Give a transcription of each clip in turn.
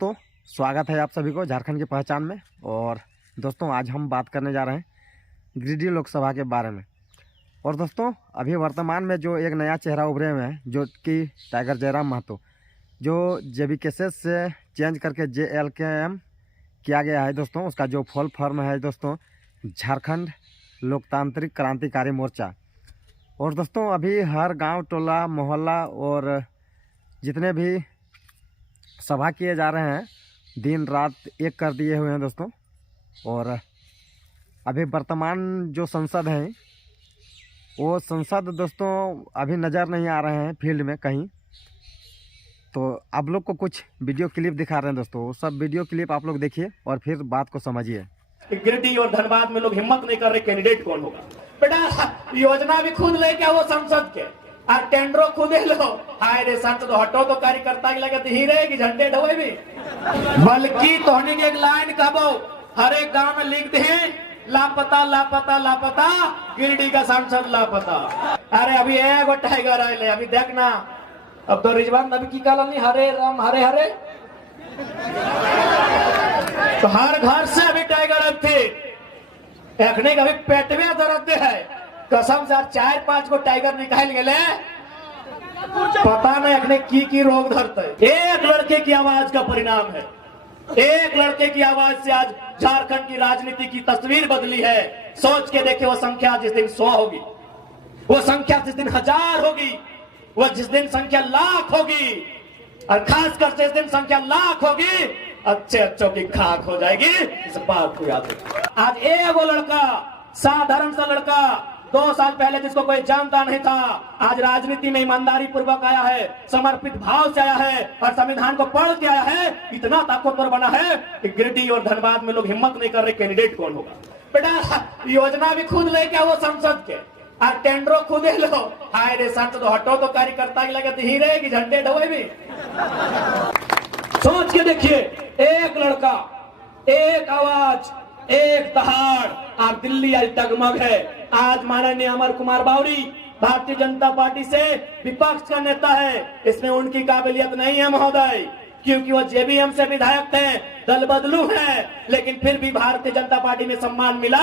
दोस्तों, स्वागत है आप सभी को झारखंड की पहचान में। और दोस्तों, आज हम बात करने जा रहे हैं गिरिडीह लोकसभा के बारे में। और दोस्तों, अभी वर्तमान में जो एक नया चेहरा उभरे हुए हैं, जो कि टाइगर जयराम महतो, जो JBKSS से चेंज करके JLKM किया गया है। दोस्तों, उसका जो फुल फॉर्म है दोस्तों, झारखंड लोकतांत्रिक क्रांतिकारी मोर्चा। और दोस्तों, अभी हर गांव, टोला, मोहल्ला और जितने भी सभा किए जा रहे हैं, दिन रात एक कर दिए हुए हैं दोस्तों। और अभी वर्तमान जो संसद है, वो संसद दोस्तों अभी नज़र नहीं आ रहे हैं फील्ड में कहीं। तो आप लोग को कुछ वीडियो क्लिप दिखा रहे हैं दोस्तों, वो सब वीडियो क्लिप आप लोग देखिए और फिर बात को समझिए। गिरिडीह और धनबाद में लोग हिम्मत नहीं कर रहे, कैंडिडेट कौन होगा। बेटा, योजना भी खुद लेके वो संसद के, और टेंडरो खुद लो। हाय रे सर, तो हटो तो कार्यकर्ता की लगे ही रहेगी, झंडे ढोए भी। बल्कि तोहनी की एक लाइन कहबो, हर एक गांव में लिख दे, लापता लापता लापता, गिरिडीह का सांसद लापता। अरे अभी एक टाइगर आए, अभी देखना। अब तो रिजवान नबी की कॉलोनी, हरे राम हरे हरे, तो हर घर से अभी टाइगर थे। एखने कभी पेट में दर्द है, कसम से 4-5 को टाइगर निकाल गए। पता नहीं एखने की रोग धरते। एक लड़के की आवाज का परिणाम है। एक लड़के की आवाज से आज झारखंड की राजनीति की तस्वीर बदली है। सोच के देखे, वो संख्या जिस दिन 100 होगी, वो संख्या जिस दिन 1000 होगी, वो जिस दिन संख्या लाख होगी, और खासकर जिस दिन संख्या लाख होगी, अच्छे अच्छों की खाक हो जाएगी। इस बात को याद रखिए। आज एक वो लड़का, साधारण सा लड़का, 2 साल पहले जिसको कोई जानता नहीं था, आज राजनीति में ईमानदारी पूर्वक आया है, समर्पित भाव से आया है और संविधान को पढ़ के आया है। इतना ताकतवर बना है कि गिरिडीह और धनबाद में लोग हिम्मत नहीं कर रहे, कैंडिडेट कौन होगा। बेटा, योजना भी खुद लेके वो संसद के, और टेंडरो खुद लो। हाय रे सर, तो हटो तो कार्यकर्ता की लगे ही रहेगी, झंडे ढोए भी। सोच के देखिए, एक लड़का, एक आवाज, एक दहाड़, और दिल्ली आज डगमग है। आज माननीय अमर कुमार बावरी भारतीय जनता पार्टी से विपक्ष का नेता है। इसमें उनकी काबिलियत नहीं है महोदय, क्योंकि वो JBM से विधायक थे, दल बदलू है, लेकिन फिर भी भारतीय जनता पार्टी में सम्मान मिला,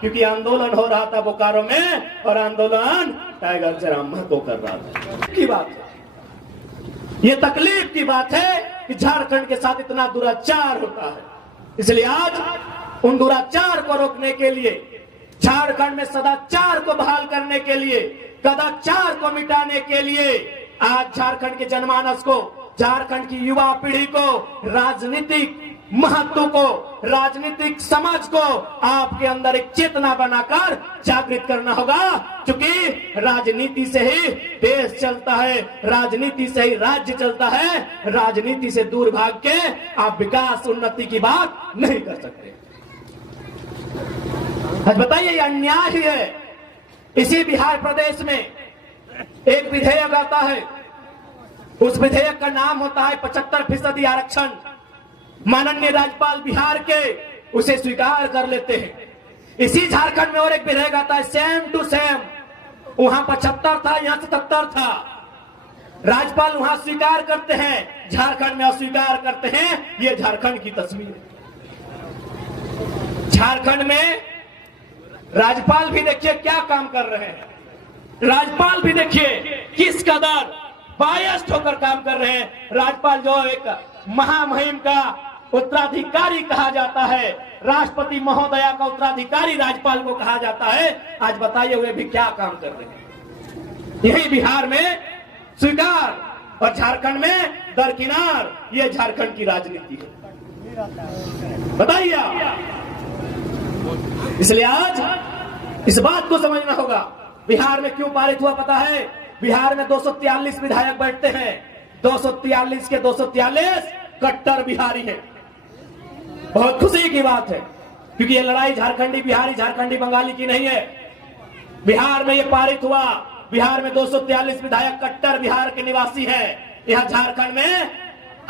क्योंकि आंदोलन हो रहा था बोकारो में, और आंदोलन टाइगर जयराम महतो कर रहा था। की बात है, ये तकलीफ की बात है कि झारखंड के साथ इतना दुराचार होता है। इसलिए आज उन दुराचार को रोकने के लिए, झारखंड में सदाचार को बहाल करने के लिए, कदाचार को मिटाने के लिए, आज झारखंड के जनमानस को, झारखंड की युवा पीढ़ी को, राजनीतिक महत्व को, राजनीतिक समझ को आपके अंदर एक चेतना बनाकर जागृत करना होगा। क्योंकि राजनीति से ही देश चलता है, राजनीति से ही राज्य चलता है। राजनीति से दूर भाग के आप विकास उन्नति की बात नहीं कर सकते। आज बताइए, ये अन्याय ही है। इसी बिहार प्रदेश में एक विधेयक आता है, उस विधेयक का नाम होता है 75% आरक्षण। माननीय राज्यपाल बिहार के उसे स्वीकार कर लेते हैं। इसी झारखंड में और एक विधेयक आता है, सेम टू सेम। वहां 75 था, यहां 77 था। राज्यपाल वहां स्वीकार करते हैं, झारखंड में अस्वीकार करते हैं। ये झारखंड की तस्वीर है। झारखंड में राज्यपाल भी देखिए क्या काम कर रहे हैं। राज्यपाल भी देखिए किस कदर बायस्ड होकर काम कर रहे हैं। राज्यपाल जो एक महामहिम का उत्तराधिकारी कहा जाता है, राष्ट्रपति महोदया का उत्तराधिकारी राज्यपाल को कहा जाता है। आज बताइए, वे भी क्या काम कर रहे हैं। यही बिहार में स्वीकार और झारखंड में दरकिनार। ये झारखंड की राजनीति है। बताइए। इसलिए आज इस बात को समझना होगा, बिहार में क्यों पारित हुआ पता है। बिहार में 243 विधायक बैठते हैं। 243 के 243 कट्टर बिहारी हैं। बहुत खुशी की बात है, क्योंकि ये लड़ाई झारखंडी बिहारी, झारखंडी बंगाली की नहीं है। बिहार में ये पारित हुआ। बिहार में 243 विधायक कट्टर बिहार के निवासी हैं। यहाँ झारखंड में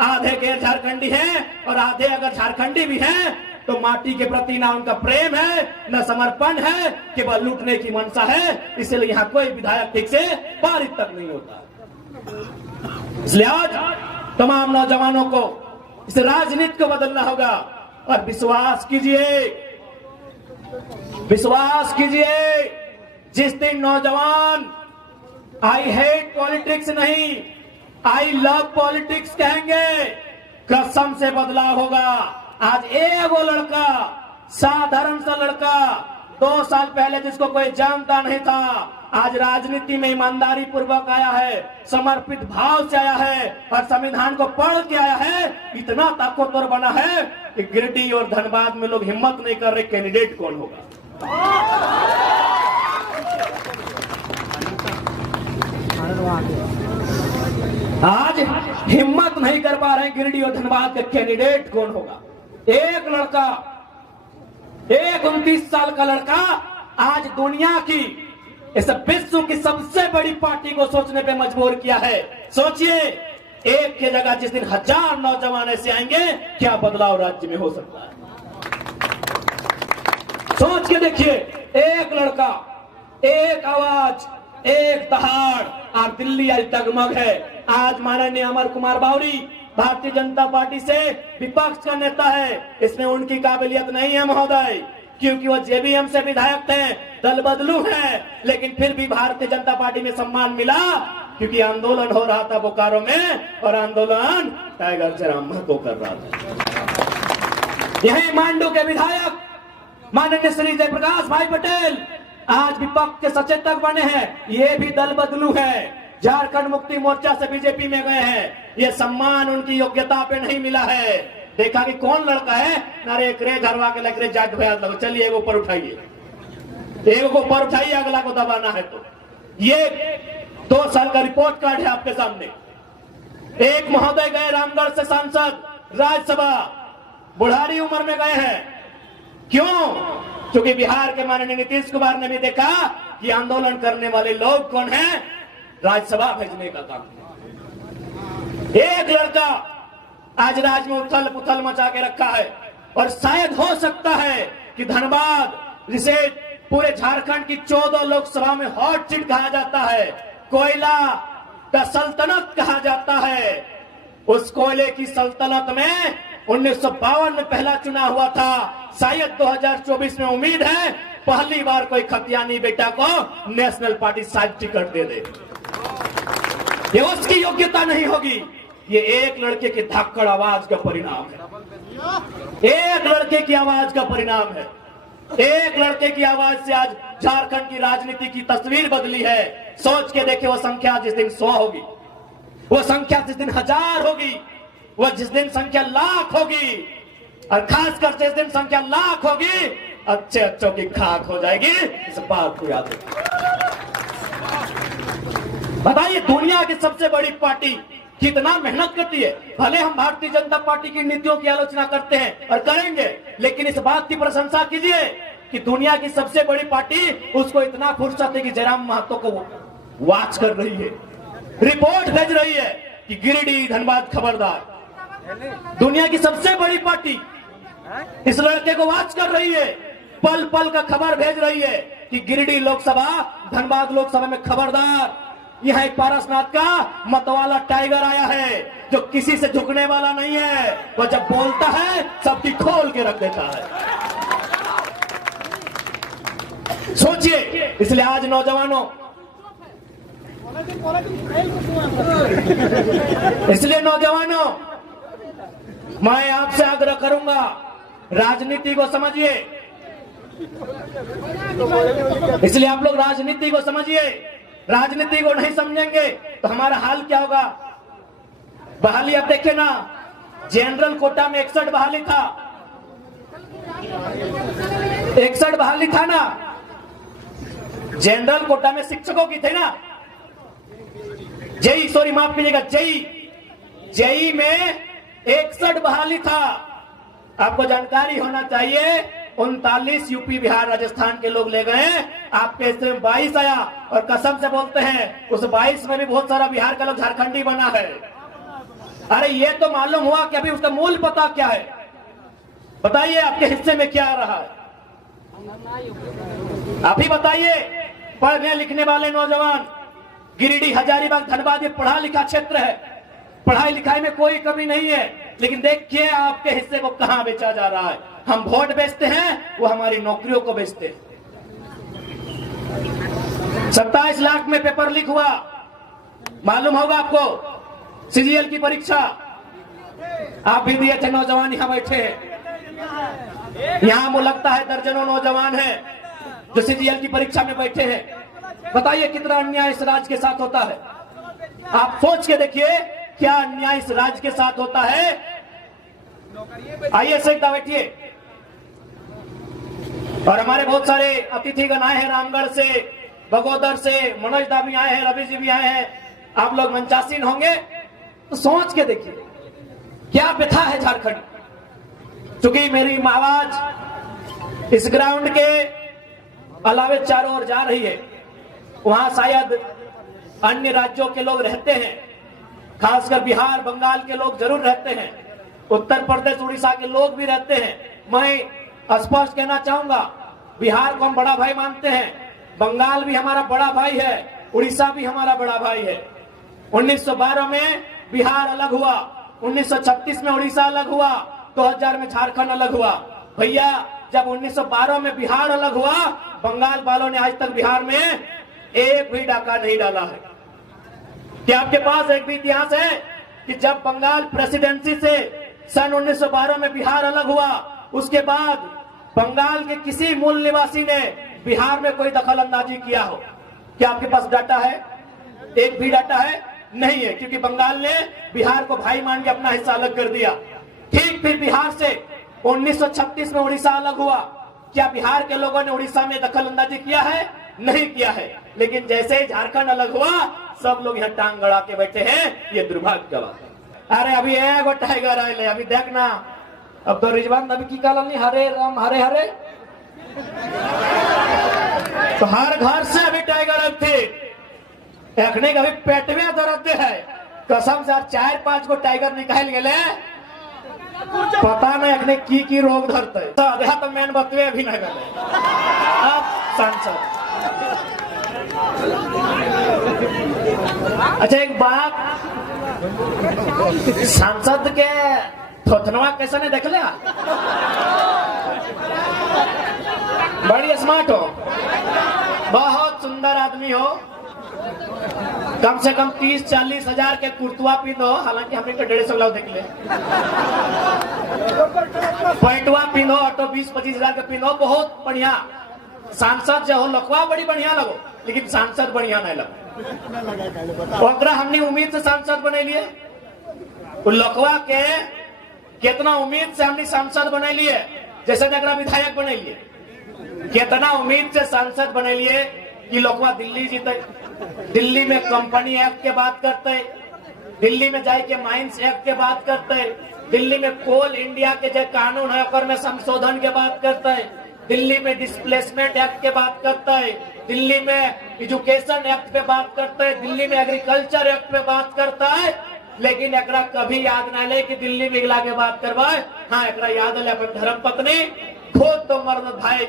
आधे गैर झारखंडी हैं, और आधे अगर झारखंडी भी हैं तो माटी के प्रति ना उनका प्रेम है, न समर्पण है, केवल लूटने की मंशा है। इसलिए यहाँ कोई विधायक ठीक से पारित तक नहीं होता। इसलिए आज तमाम नौजवानों को इस राजनीति को बदलना होगा। और विश्वास कीजिए, जिस दिन नौजवान आई हेट पॉलिटिक्स नहीं, आई लव पॉलिटिक्स कहेंगे, कसम से बदलाव होगा। आज एक वो लड़का, साधारण सा लड़का, 2 साल पहले जिसको कोई जानता नहीं था, आज राजनीति में ईमानदारी पूर्वक आया है, समर्पित भाव से आया है और संविधान को पढ़ के आया है। इतना ताकतवर बना है कि गिरिडीह और धनबाद में लोग हिम्मत नहीं कर रहे कैंडिडेट कौन होगा। आज हिम्मत नहीं कर पा रहे गिरिडीह और धनबाद का कैंडिडेट कौन होगा। एक लड़का, एक 29 साल का लड़का आज दुनिया की, इस विश्व की सबसे बड़ी पार्टी को सोचने पे मजबूर किया है। सोचिए, एक की जगह जिस दिन 1000 नौजवान ऐसे आएंगे, क्या बदलाव राज्य में हो सकता है। सोच के देखिए, एक लड़का, एक आवाज, एक दहाड़, और दिल्ली आज डगमग है। आज माननीय अमर कुमार बावरी भारतीय जनता पार्टी से विपक्ष का नेता है, इसमें उनकी काबिलियत नहीं है महोदय, क्योंकि वो जेबीएम से विधायक थे, दल बदलू है, लेकिन फिर भी भारतीय जनता पार्टी में सम्मान मिला क्योंकि आंदोलन हो रहा था बोकारो में, और आंदोलन टाइगर जयराम महतो कर रहा था। यही मांडू के विधायक माननीय श्री जयप्रकाश भाई पटेल आज विपक्ष के सचेतक बने हैं, ये भी दल बदलू है, झारखंड मुक्ति मोर्चा से बीजेपी में गए हैं। ये सम्मान उनकी योग्यता पे नहीं मिला है। देखा कि कौन लड़का है, नारे एकरे घरवा के लग रहे जाट भैया लगो, चलिए एक ऊपर उठाइए, एक को ऊपर उठाइए, अगला को दबाना है। तो ये 2 साल का रिपोर्ट कार्ड है आपके सामने। एक महोदय गए रामगढ़ से सांसद राज्यसभा, बुढ़ारी उम्र में गए हैं। क्यों? क्योंकि बिहार के माननीय नीतीश कुमार ने भी देखा कि आंदोलन करने वाले लोग कौन हैं, राज्यसभा भेजने का काम। एक लड़का आज राज्य में उथल पुथल मचा के रखा है, और शायद हो सकता है कि धनबाद, जिसे पूरे झारखंड की 14 लोकसभा में हॉट सीट कहा जाता है, कोयला का सल्तनत कहा जाता है, उस कोयले की सल्तनत में 1952 में पहला चुनाव हुआ था। शायद 2024 में उम्मीद है पहली बार कोई खतियानी बेटा को नेशनल पार्टी शायद टिकट दे दे। ये उसकी योग्यता नहीं होगी, ये एक लड़के की धाकड़ आवाज का परिणाम है। एक लड़के की आवाज का परिणाम है। एक लड़के की आवाज से आज झारखंड की राजनीति की तस्वीर बदली है। सोच के देखे, वो संख्या जिस दिन 100 होगी, वो संख्या जिस दिन 1000 होगी, वो जिस दिन संख्या लाख होगी, और खासकर जिस दिन संख्या लाख होगी, अच्छे अच्छों की खाक हो जाएगी। इस बात को याद रखिए। बताइए, दुनिया की सबसे बड़ी पार्टी कितना मेहनत करती है। भले हम भारतीय जनता पार्टी की नीतियों की आलोचना करते हैं और करेंगे, लेकिन इस बात की प्रशंसा कीजिए कि दुनिया की सबसे बड़ी पार्टी, उसको इतना फुर्सत है कि जयराम महतो को वॉच कर रही है, रिपोर्ट भेज रही है कि गिरिडीह धनबाद खबरदार। दुनिया की सबसे बड़ी पार्टी इस लड़के को वॉच कर रही है, पल पल का खबर भेज रही है कि गिरिडीह लोकसभा, धनबाद लोकसभा में खबरदार। यह एक पारसनाथ का मतवाला टाइगर आया है, जो किसी से झुकने वाला नहीं है। वो जब बोलता है सबकी खोल के रख देता है। सोचिए, इसलिए आज नौजवानों, मैं आपसे आग्रह करूंगा, राजनीति को समझिए। इसलिए आप लोग राजनीति को समझिए। राजनीति को नहीं समझेंगे तो हमारा हाल क्या होगा। बहाली आप देखे ना, जनरल कोटा में 61 बहाली था, 61 बहाली था ना। जनरल कोटा में शिक्षकों की थे ना, जेई, सॉरी माफ कीजिएगा, जेई में 61 बहाली था। आपको जानकारी होना चाहिए, 39 यूपी बिहार राजस्थान के लोग ले गए, आपके हिस्से में 22 आया। और कसम से बोलते हैं, उस 22 में भी बहुत सारा बिहार का लोग झारखंडी बना है। अरे ये तो मालूम हुआ कि अभी उसका मूल पता क्या है। बताइए आपके हिस्से में क्या आ रहा है, अभी बताइए। पढ़ने लिखने वाले नौजवान, गिरिडीह, हजारीबाग, धनबाद ये पढ़ा लिखा क्षेत्र है, पढ़ाई लिखाई में कोई कमी नहीं है। लेकिन देखिए आपके हिस्से को कहां बेचा जा रहा है। हम वोट बेचते हैं, वो हमारी नौकरियों को बेचते हैं। 27 लाख में पेपर लीक हुआ, मालूम होगा आपको। सीजीएल की परीक्षा आप भी दिए थे, नौजवान यहां बैठे हैं। यहां वो लगता है दर्जनों नौजवान हैं जो सीजीएल की परीक्षा में बैठे हैं। बताइए कितना अन्याय इस राज्य के साथ होता है। आप सोच के देखिए क्या अन्याय इस राज्य के साथ होता है। आइए सीधा बैठिए। और हमारे बहुत सारे अतिथिगण आए हैं, रामगढ़ से, बगोदर से, मनोज दा भी आए हैं, रवि जी भी आए हैं। आप लोग मंचासीन होंगे तो सोच के देखिए क्या व्यथा है झारखंड। चूंकि मेरी आवाज इस ग्राउंड के अलावे चारों ओर जा रही है, वहां शायद अन्य राज्यों के लोग रहते हैं, खासकर बिहार बंगाल के लोग जरूर रहते हैं, उत्तर प्रदेश उड़ीसा के लोग भी रहते हैं। मैं स्पष्ट कहना चाहूंगा, बिहार को हम बड़ा भाई मानते हैं, बंगाल भी हमारा बड़ा भाई है, उड़ीसा भी हमारा बड़ा भाई है। 1912 में बिहार अलग हुआ, 1936 में उड़ीसा अलग हुआ, 2000 में झारखंड अलग हुआ। भैया जब 1912 में बिहार अलग हुआ, बंगाल वालों ने आज तक बिहार में एक भी डाका नहीं डाला है। क्या आपके पास एक भी इतिहास है कि जब बंगाल प्रेसिडेंसी से सन 1912 में बिहार अलग हुआ, उसके बाद बंगाल के किसी मूल निवासी ने बिहार में कोई दखल अंदाजी किया हो? क्या आपके पास डाटा है? एक भी डाटा है? नहीं है, क्योंकि बंगाल ने बिहार को भाई मान के अपना हिस्सा अलग कर दिया। ठीक फिर बिहार से 1936 में उड़ीसा अलग हुआ। क्या बिहार के लोगों ने उड़ीसा में दखल अंदाजी किया है? नहीं किया है। लेकिन जैसे ही झारखंड अलग हुआ, सब लोग यहाँ टांग गड़ा के बैठे हैं। ये दुर्भाग्य का बात है। अरे अभी एगो टाइगर आए, अभी देखना, अब तो रिजवान नबी की काला नहीं, हरे राम हरे हरे, तो हर घर से अभी टाइगर अब थे। एखने कभी पेट में दर्द है, कसम से 4-5 को टाइगर निकाल गए, पता नहीं एखने की रोग धरते तो मैन बतवे भी नहीं गए। अब सांसद, अच्छा एक बात, सांसद के थोथनवा कैसे ने देख लिया? बड़ी स्मार्ट हो, बहुत सुंदर आदमी हो, कम से कम 30-40 हजार के कुर्तुआ पिंधो, हालांकि हमने तो 150 देख ले, पैंटवा पिंधो, ऑटो 20-25 हजार के पिंधो, बहुत बढ़िया सांसद जो हो। लखवा बड़ी बढ़िया लगो, लेकिन सांसद बढ़िया नहीं लगो। ओकरा हमने उम्मीद से सांसद बने लिए, लखवा के कितना उम्मीद से हमने सांसद बने लिए, जैसे नगरा विधायक बने लिए, कितना उम्मीद से सांसद बने लिए कि लोकवा दिल्ली जीते, दिल्ली में कंपनी एक्ट के बात करते, दिल्ली में जाके माइंस एक्ट के बात करते, दिल्ली में कोल इंडिया के जो कानून है ओकर में संशोधन के बात करते, दिल्ली में डिस्प्लेसमेंट एक्ट के बात करते है, दिल्ली में एजुकेशन एक्ट पे बात करते है, दिल्ली में एग्रीकल्चर एक्ट पे बात करता है। लेकिन एकरा कभी याद ना ले कि दिल्ली में इगला के बात करवाए। हाँ, एकरा याद ले अपन धर्म पत्नी, खुद तो मर्द भाई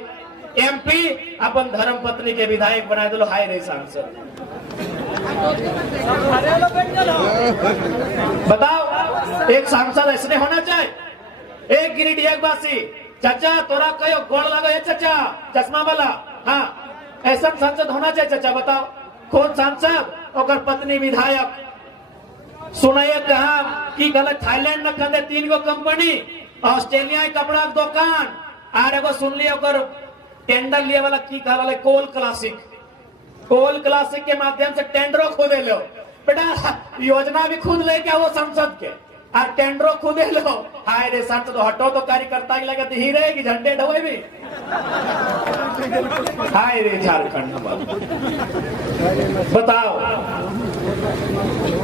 एमपी अपन धर्म पत्नी के विधायक बना दो। हाय रे सांसद, बताओ एक सांसद ऐसे होना चाहिए। एक गिरिडीह वासी, चाचा तोरा कहो गोड़ लगो है चाचा चश्मा वाला, हाँ ऐसा सांसद होना चाहिए। चाचा बताओ, खुद सांसद और पत्नी विधायक। सुनाइए कहा कि गलत थाईलैंड में खंदे 3 गो कंपनी, ऑस्ट्रेलिया कपड़ा दुकान, और एगो सुन लिया टेंडर लिए वाला की कहा वाला कोल क्लासिक, कोल क्लासिक के माध्यम से टेंडरों खुदे लो। बेटा योजना भी खुद ले क्या वो संसद के, और टेंडरों खुदे लो। हाय रे सांसद हटो तो कार्यकर्ता की लगे ही रहेगी, झंडे ढोए भी। हाय रे झारखंड, बताओ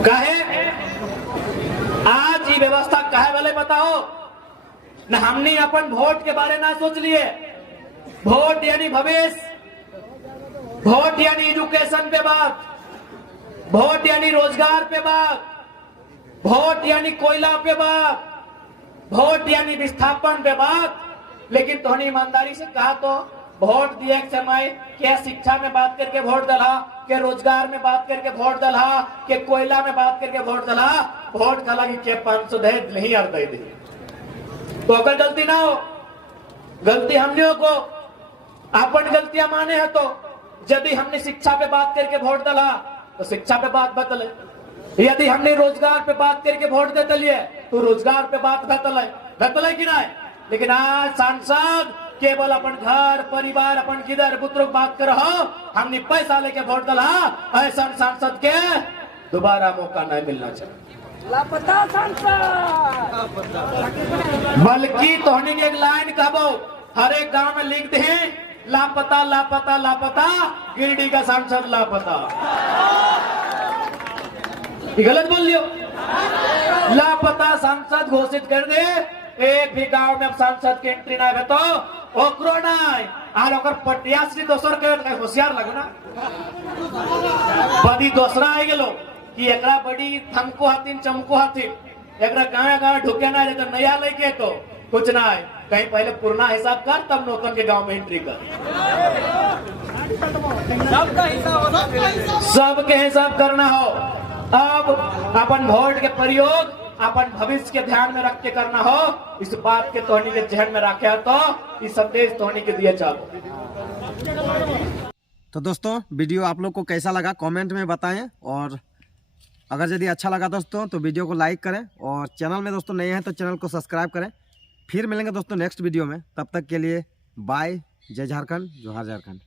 कहे आज ये व्यवस्था कहे वाले बताओ न। हमने अपन वोट के बारे ना सोच लिए। वोट यानी भविष्य, वोट यानी एजुकेशन पे बात, वोट यानी रोजगार पे बात, वोट यानी कोयला पे बात, वोट यानी विस्थापन पे बात। लेकिन तोहनी ईमानदारी से कहा तो वोट दिए समय क्या शिक्षा में बात करके वोट दला, के रोजगार में बात करके वोट दला, के कोयला में बात करके वोट दला। वोट का लगी के 500 दे नहीं यार दे दी तो अगर गलती ना हो, गलती हमने को अपन गलतियां माने है तो यदि हमने शिक्षा पे बात करके वोट डाला तो शिक्षा पे बात बदले, यदि हमने रोजगार पे बात करके वोट देते लिए तो रोजगार पे बात बदले कि नहीं। लेकिन आज सांसद केवल अपन घर परिवार अपन किधर पुत्र बात कर हमने पैसा लेके वोट डाला, ऐसा सांसद के दोबारा मौका नहीं मिलना चाहिए। लापता सांसद बल्कि तोहनी एक लाइन कहो हर एक गांव में लिख दे लापता लापता लापता गिरिडीह का सांसद लापता। ये गलत बोल लियो, लापता सांसद घोषित कर दे। एक भी गांव में अब सांसद की एंट्री ना है तो ओकरो नहीं आर ओकर पटियासी दोसर के होशियार लगो ना बड़ी दोसरा आ गेलो कि एकरा बड़ी थमको हाथिन चमको हाथिन एकरा गाँव ढुके ना तो नया लेके तो कुछ ना है, कहीं पहले पुराना हिसाब कर तब नौतन के गांव में एंट्री कर। सबके हिसाब करना हो। अब अपन वोट के प्रयोग अपन भविष्य के ध्यान में रख के करना हो, इस बात के तोहनी के जहन में रखे तो इस संदेश तोहनी के दिए चाहो। तो दोस्तों वीडियो आप लोग को कैसा लगा कमेंट में बताएं, और अगर यदि अच्छा लगा दोस्तों तो वीडियो को लाइक करें, और चैनल में दोस्तों नए हैं तो चैनल को सब्सक्राइब करें। फिर मिलेंगे दोस्तों नेक्स्ट वीडियो में, तब तक के लिए बाय। जय झारखंड, जोहार झारखंड।